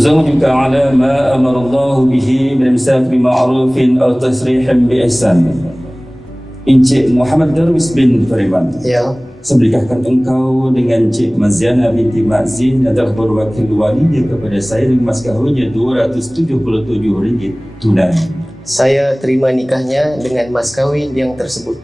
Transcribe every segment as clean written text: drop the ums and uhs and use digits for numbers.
وزوجك على ما أمر الله به من إمساك بمعروف أو تسريح بإحسان. Encik Muhammad Darwis bin Fariman. Ya. Semenikahkan engkau dengan Encik Maziana binti Makzin adalah berwakil walinya kepada saya dengan mas kahwinnya RM277 tunai. Saya terima nikahnya dengan mas kahwin yang tersebut.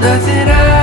Nothing I